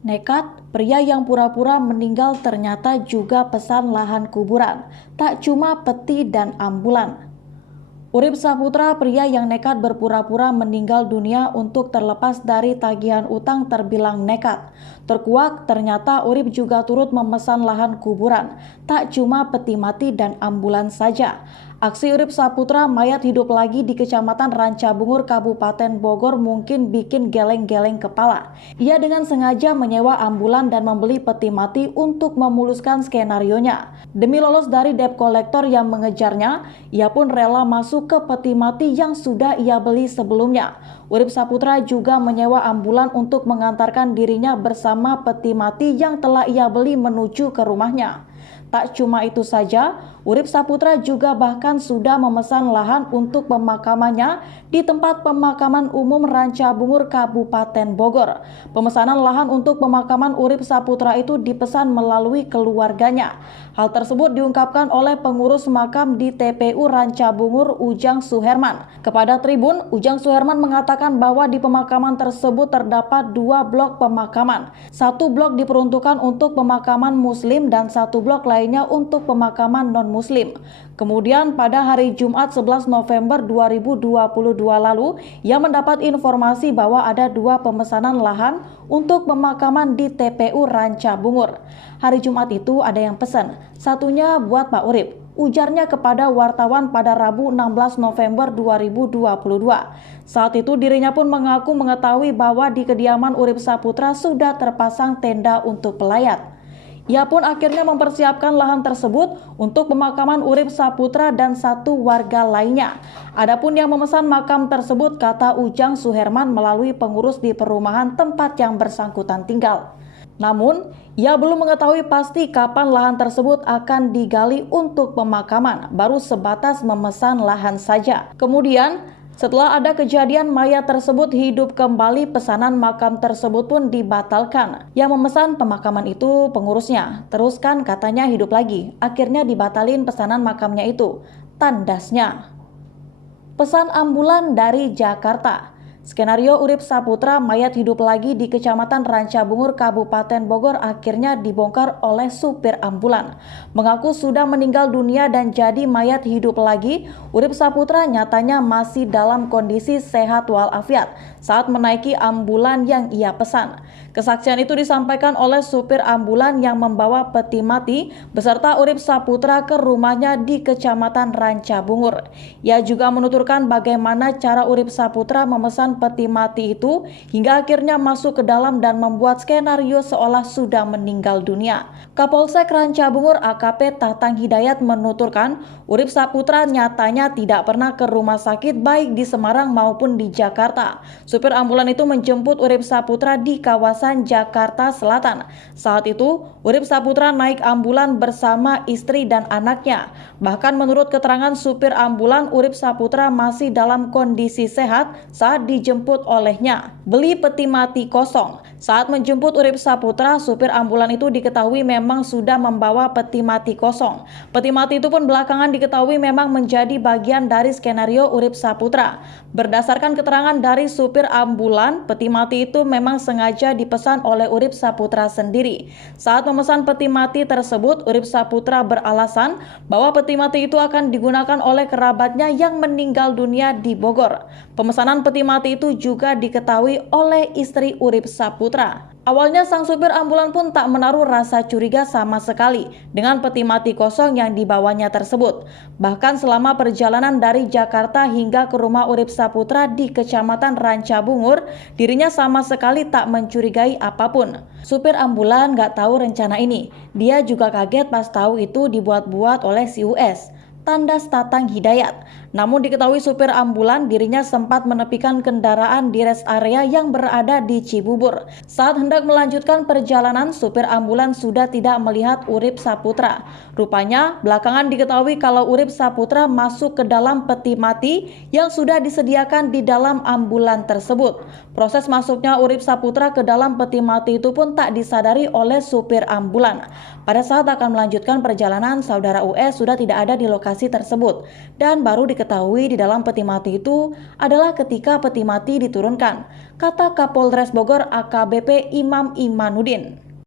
Nekat, pria yang pura-pura meninggal ternyata juga pesan lahan kuburan, tak cuma peti dan ambulan. Urip Saputra, pria yang nekat berpura-pura meninggal dunia untuk terlepas dari tagihan utang terbilang nekat. Terkuak, ternyata Urip juga turut memesan lahan kuburan, tak cuma peti mati dan ambulan saja. Aksi Urip Saputra mayat hidup lagi di Kecamatan Rancabungur, Kabupaten Bogor mungkin bikin geleng-geleng kepala. Ia dengan sengaja menyewa ambulan dan membeli peti mati untuk memuluskan skenarionya. Demi lolos dari debt collector yang mengejarnya, ia pun rela masuk ke peti mati yang sudah ia beli sebelumnya. Urip Saputra juga menyewa ambulan untuk mengantarkan dirinya bersama peti mati yang telah ia beli menuju ke rumahnya. Tak cuma itu saja, Urip Saputra juga bahkan sudah memesan lahan untuk pemakamannya di tempat pemakaman umum Rancabungur, Kabupaten Bogor. Pemesanan lahan untuk pemakaman Urip Saputra itu dipesan melalui keluarganya. Hal tersebut diungkapkan oleh pengurus makam di TPU Rancabungur, Ujang Suherman. Kepada Tribun, Ujang Suherman mengatakan bahwa di pemakaman tersebut terdapat 2 blok pemakaman. 1 blok diperuntukkan untuk pemakaman Muslim dan 1 blok lainnya untuk pemakaman non-Muslim. Kemudian pada hari Jumat 11 November 2022 lalu, ia mendapat informasi bahwa ada 2 pemesanan lahan untuk pemakaman di TPU Rancabungur. Hari Jumat itu ada yang pesan, satunya buat Pak Urip. Ujarnya kepada wartawan pada Rabu 16 November 2022. Saat itu dirinya pun mengaku mengetahui bahwa di kediaman Urip Saputra sudah terpasang tenda untuk pelayat. Ia pun akhirnya mempersiapkan lahan tersebut untuk pemakaman Urip Saputra dan 1 warga lainnya. Adapun yang memesan makam tersebut, kata Ujang Suherman, melalui pengurus di perumahan tempat yang bersangkutan tinggal. Namun, ia belum mengetahui pasti kapan lahan tersebut akan digali untuk pemakaman, baru sebatas memesan lahan saja. Kemudian, setelah ada kejadian mayat tersebut hidup kembali, pesanan makam tersebut pun dibatalkan. Yang memesan pemakaman itu pengurusnya, terus kan katanya hidup lagi. Akhirnya dibatalin pesanan makamnya itu. Tandasnya. Pesan ambulan dari Jakarta. Skenario Urip Saputra mayat hidup lagi di Kecamatan Rancabungur, Kabupaten Bogor akhirnya dibongkar oleh supir ambulan. Mengaku sudah meninggal dunia dan jadi mayat hidup lagi, Urip Saputra nyatanya masih dalam kondisi sehat walafiat saat menaiki ambulan yang ia pesan. Kesaksian itu disampaikan oleh supir ambulan yang membawa peti mati beserta Urip Saputra ke rumahnya di Kecamatan Rancabungur. Ia juga menuturkan bagaimana cara Urip Saputra memesan peti mati itu hingga akhirnya masuk ke dalam dan membuat skenario seolah sudah meninggal dunia. Kapolsek Rancabungur AKP Tatang Hidayat menuturkan Urip Saputra nyatanya tidak pernah ke rumah sakit baik di Semarang maupun di Jakarta. Supir ambulan itu menjemput Urip Saputra di kawasan Jakarta Selatan. Saat itu, Urip Saputra naik ambulan bersama istri dan anaknya. Bahkan menurut keterangan supir ambulan, Urip Saputra masih dalam kondisi sehat saat dijemput olehnya. Beli peti mati kosong. Saat menjemput Urip Saputra, supir ambulan itu diketahui memang sudah membawa peti mati kosong. Peti mati itu pun belakangan diketahui memang menjadi bagian dari skenario Urip Saputra. Berdasarkan keterangan dari supir ambulan, peti mati itu memang sengaja dipesan oleh Urip Saputra sendiri. Saat memesan peti mati tersebut, Urip Saputra beralasan bahwa peti mati itu akan digunakan oleh kerabatnya yang meninggal dunia di Bogor. Pemesanan peti mati itu juga diketahui oleh istri Urip Saputra. Awalnya sang supir ambulan pun tak menaruh rasa curiga sama sekali dengan peti mati kosong yang dibawanya tersebut. Bahkan selama perjalanan dari Jakarta hingga ke rumah Urip Saputra di Kecamatan Rancabungur, dirinya sama sekali tak mencurigai apapun. Supir ambulan gak tahu rencana ini. Dia juga kaget pas tahu itu dibuat-buat oleh si US. Tandas Tatang Hidayat. Namun diketahui supir ambulan dirinya sempat menepikan kendaraan di rest area yang berada di Cibubur. Saat hendak melanjutkan perjalanan, supir ambulan sudah tidak melihat Urip Saputra. Rupanya belakangan diketahui kalau Urip Saputra masuk ke dalam peti mati yang sudah disediakan di dalam ambulan tersebut. Proses masuknya Urip Saputra ke dalam peti mati itu pun tak disadari oleh supir ambulan. Pada saat akan melanjutkan perjalanan, saudara US sudah tidak ada di lokasi tersebut dan baru diketahui diketahui di dalam peti mati itu adalah ketika peti mati diturunkan, kata Kapolres Bogor AKBP Imam Imanuddin.